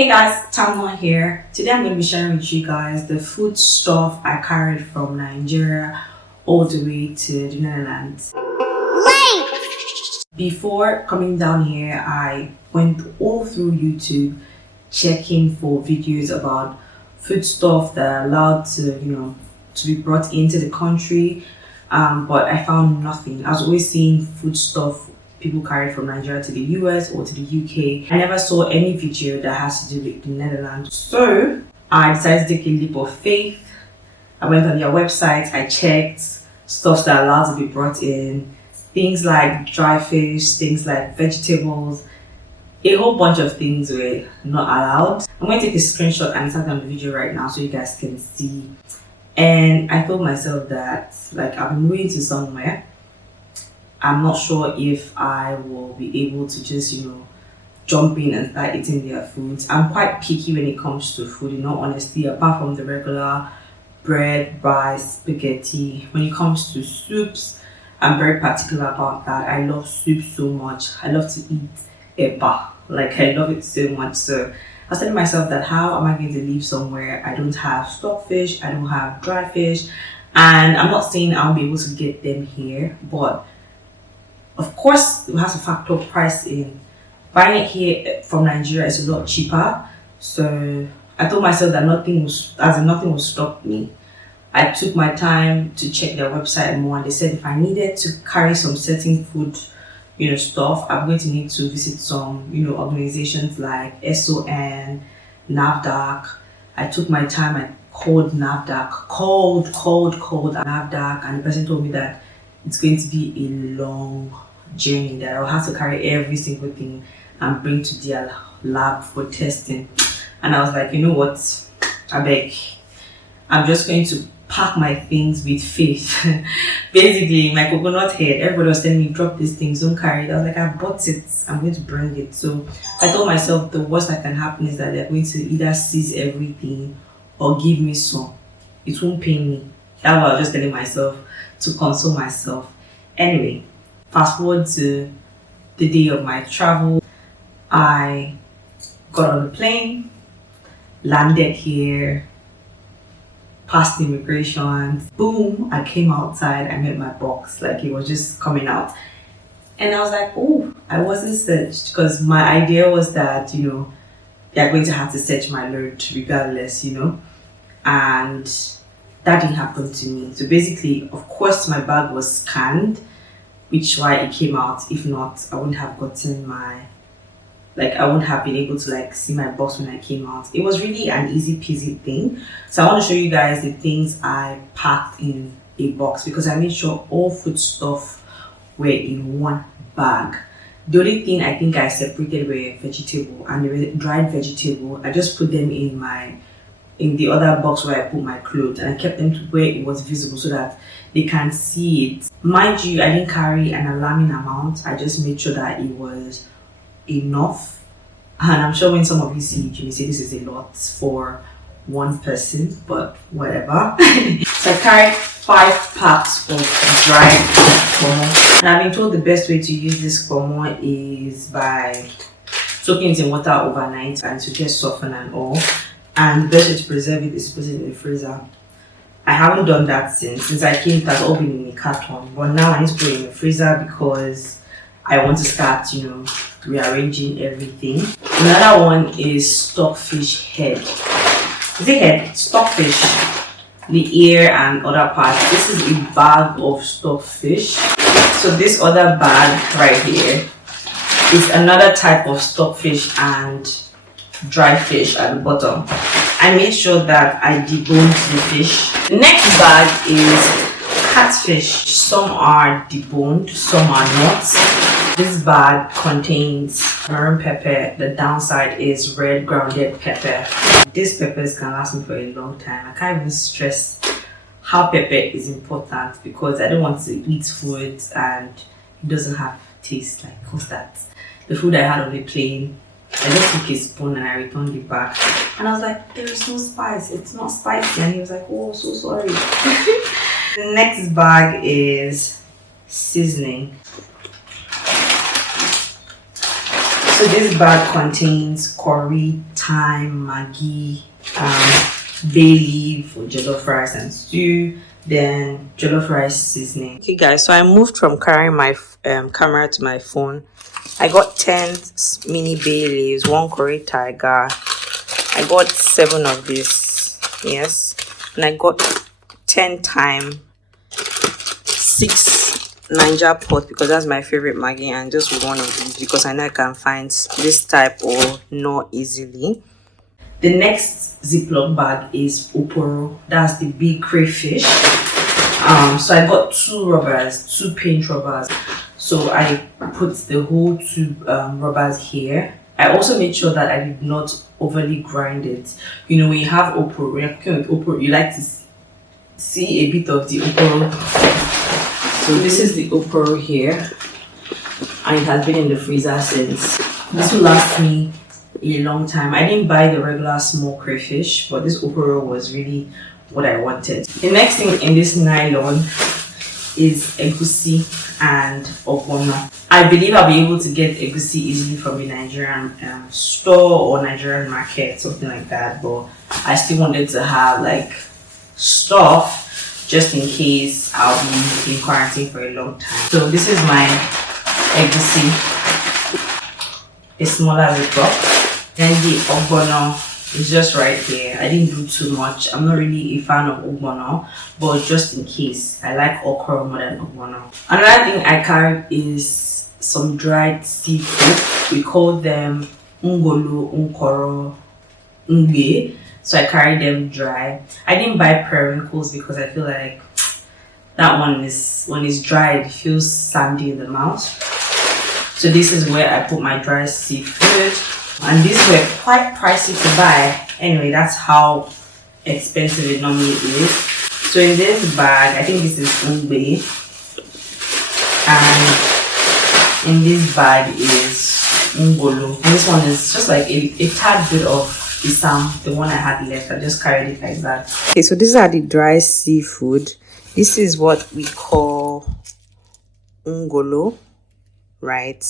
Hey guys, Palmoil here. Today I'm going to be sharing with you guys the food stuff I carried from Nigeria all the way to the Netherlands. Before coming down here, I went all through YouTube checking for videos about food stuff that are allowed to, to be brought into the country. But I found nothing. I was always seeing food stuff people carried from Nigeria to the US or to the UK. I never saw any video that has to do with the Netherlands. So I decided to take a leap of faith. I went on their website, I checked stuff that are allowed to be brought in. Things like dry fish, things like vegetables, a whole bunch of things were not allowed. I'm going to take a screenshot and insert on the video right now so you guys can see. And I told myself that I'm moving to somewhere. I'm not sure if I will be able to just, jump in and start eating their foods. I'm quite picky when it comes to food, in all honesty, apart from the regular bread, rice, spaghetti. When it comes to soups, I'm very particular about that. I love soup so much. I love to eat eba. I love it so much. So I was telling myself that how am I going to live somewhere I don't have stockfish, I don't have dry fish, and I'm not saying I'll be able to get them here, but of course, we have to factor price in. Buying it here from Nigeria is a lot cheaper. So I told myself that nothing will stop me. I took my time to check their website more, and they said if I needed to carry some certain food, stuff, I'm going to need to visit some, organizations like SON, NAFDAC. I took my time, I called NAFDAC, called NAFDAC, and the person told me that it's going to be a long journey, that I'll have to carry every single thing and bring to their lab for testing. And I was like, you know what, I beg, I'm just going to pack my things with faith. Basically, my coconut head, everybody was telling me, drop these things, don't carry it. I was like, I bought it, I'm going to bring it. So I told myself the worst that can happen is that they're going to either seize everything or give me some. It won't pay me. That's what I was just telling myself to console myself. Anyway, fast forward to the day of my travel. I got on the plane, landed here, passed immigration. Boom, I came outside, I met my box, it was just coming out. And I was like, oh, I wasn't searched, because my idea was that, they're going to have to search my load regardless, and that didn't happen to me. So basically, of course, my bag was scanned, which why it came out. If not, I wouldn't have gotten I wouldn't have been able to see my box when I came out. It was really an easy peasy thing. So I want to show you guys the things I packed in a box, because I made sure all food stuff were in one bag. The only thing I think I separated were vegetable, and the dried vegetable, I just put them in the other box where I put my clothes, and I kept them to where it was visible so that they can see it. Mind you, I didn't carry an alarming amount. I just made sure that it was enough. And I'm sure when some of you see it, you may say this is a lot for one person, but whatever. So I carried 5 packs of dried Pomo. And I've been told the best way to use this Pomo is by soaking it in water overnight and to get softened and all. And the best way to preserve it is to put it in the freezer. I haven't done that since I came. It has all been in a carton, but now I need to put it in the freezer because I want to start, rearranging everything. Another one is stockfish head. Is it head? Stockfish, the ear and other parts. This is a bag of stockfish. So this other bag right here is another type of stockfish and dry fish at the bottom. I made sure that I deboned the fish. The next bag is catfish. Some are deboned, some are not. This bag contains maroon pepper. The downside is red grounded pepper. These peppers can last me for a long time. I can't even stress how pepper is important, because I don't want to eat food and it doesn't have taste. What's that? The food I had on the plane, I just took a spoon and I returned it back. And I was like, there is no spice. It's not spicy. And he was like, oh, so sorry. The next bag is seasoning. So this bag contains curry, thyme, maggi, bay leaf for jollof rice and stew, then jollof rice seasoning. Okay guys, so I moved from carrying my camera to my phone. I got 10 mini bay leaves, 1 curry tiger. I got 7 of this, yes, and I got 10 thyme, 6 Niger pot because that's my favorite Maggi, and just 1 of these because I know I can find this type or not easily. The next Ziploc bag is oporo. That's the big crayfish. So I got 2 rubbers, 2 paint rubbers. So I put the whole 2 rubbers here. I also made sure that I did not overly grind it. You know, when you have oporo, when you're cooking with oporo, you like to see a bit of the oporo. So this is the oporo here, and it has been in the freezer since. This will last me a long time. I didn't buy the regular small crayfish, but this oporo was really what I wanted. The next thing in this nylon is egusi and ogbono. I believe I'll be able to get egusi easily from the Nigerian store or Nigerian market, something like that, but I still wanted to have like stuff just in case I'll be in quarantine for a long time. So this is my egusi. It's smaller ziploc. Then the ogbono is just right there. I didn't do too much. I'm not really a fan of ogbono, but just in case, I like okra more than ogbono. Another thing I carried is some dried seafood. We call them ungolo, unkoro, ngbe. So I carried them dry. I didn't buy periwinkles because I feel like that one is, when it's dried, it feels sandy in the mouth. So this is where I put my dry seafood. And these were quite pricey to buy. Anyway, that's how expensive it normally is. So in this bag, I think this is ungbe. And in this bag is ungolo. And this one is just like a tad bit of the one I had left. I just carried it like that. Okay, so these are the dry seafood. This is what we call ungolo, right?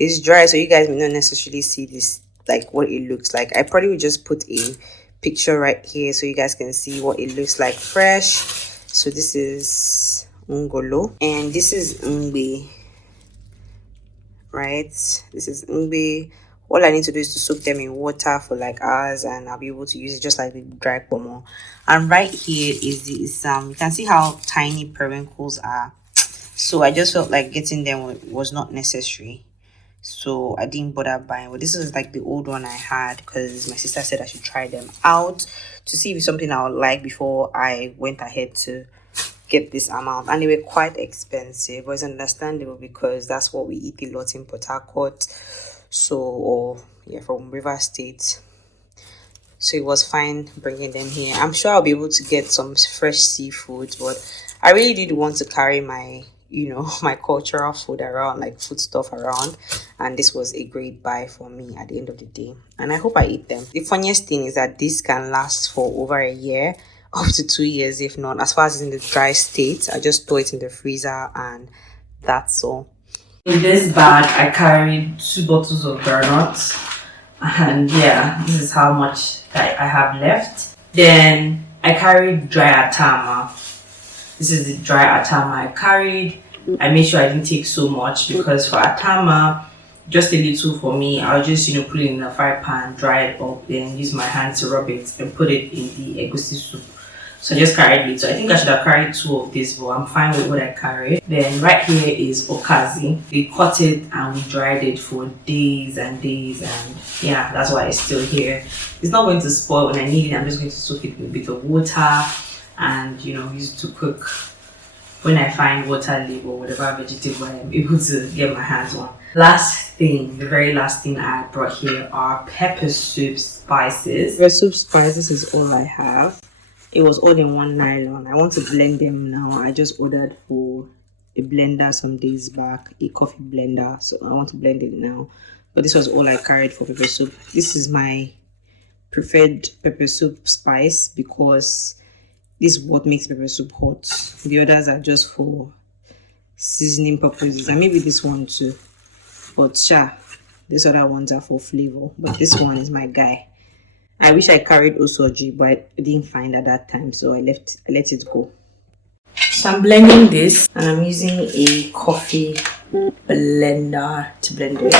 It's dry, so you guys may not necessarily see this, like what it looks like. I probably would just put a picture right here so you guys can see what it looks like fresh. So this is ungolo, and this is ngbe, right? This is ngbe. All I need to do is to soak them in water for like hours, and I'll be able to use it just like the dry pomo. And right here is the you can see how tiny periwinkles are. So I just felt like getting them was not necessary, so I didn't bother buying. But this is like the old one I had because my sister said I should try them out to see if it's something I would like before I went ahead to get this amount. And they were quite expensive, but it's understandable because that's what we eat a lot in Port Harcourt. So, or yeah, from River State. So it was fine bringing them here. I'm sure I'll be able to get some fresh seafood, but I really did want to carry my, you know, my cultural food around, like food stuff around, and this was a great buy for me at the end of the day, and I hope I eat them. The funniest thing is that this can last for over a year, up to 2 years if not. As far as in the dry state, I just throw it in the freezer and that's all. In this bag, I carried 2 bottles of Groundnut, and yeah, this is how much I have left. Then I carried dry atama. This is the dry atama I carried. I made sure I didn't take so much because for atama, just a little for me. I'll just, you know, put it in a fry pan, dry it up, then use my hand to rub it and put it in the egusi soup. So I just carried it. So I think I should have carried 2 of this, but I'm fine with what I carried. Then right here is ukase. We cut it and we dried it for days and days, and yeah, that's why it's still here. It's not going to spoil when I need it. I'm just going to soak it with a bit of water and, you know, use it to cook when I find water leaf or whatever vegetable I'm able to get my hands on. Last thing, the very last thing I brought here are pepper soup spices. Pepper soup spices is all I have. It was all in one nylon. I want to blend them now. I just ordered for a blender some days back, a coffee blender, so I want to blend it now. But this was all I carried for pepper soup. This is my preferred pepper soup spice because this is what makes pepper soup hot. The others are just for seasoning purposes, and maybe this one too. But sure, These other ones are for flavor, but this one is my guy. I wish I carried osoji, but I didn't find at that time, so I let it go. So I'm blending this, and I'm using a coffee blender to blend it.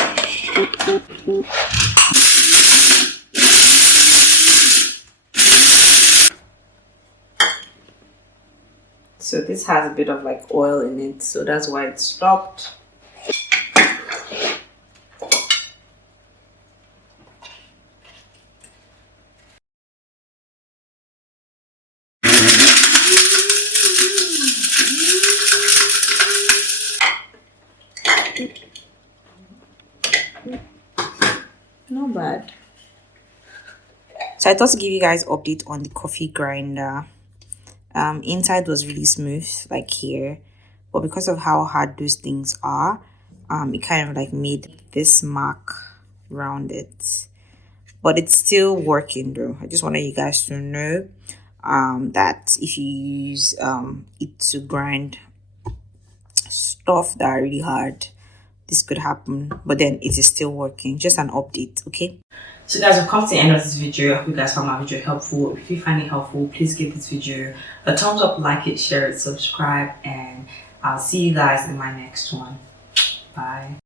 So this has a bit of like oil in it, so that's why it stopped. Not bad. So I thought to give you guys update on the coffee grinder. Inside was really smooth, like here, but because of how hard those things are, it kind of like made this mark around it. But it's still working though. I just wanted you guys to know that if you use it to grind stuff that are really hard, this could happen, but then it is still working. Just an update, okay? So guys, we've come to the end of this video. I hope you guys found my video helpful. If you find it helpful, please give this video a thumbs up, like it, share it, subscribe, and I'll see you guys in my next one. Bye.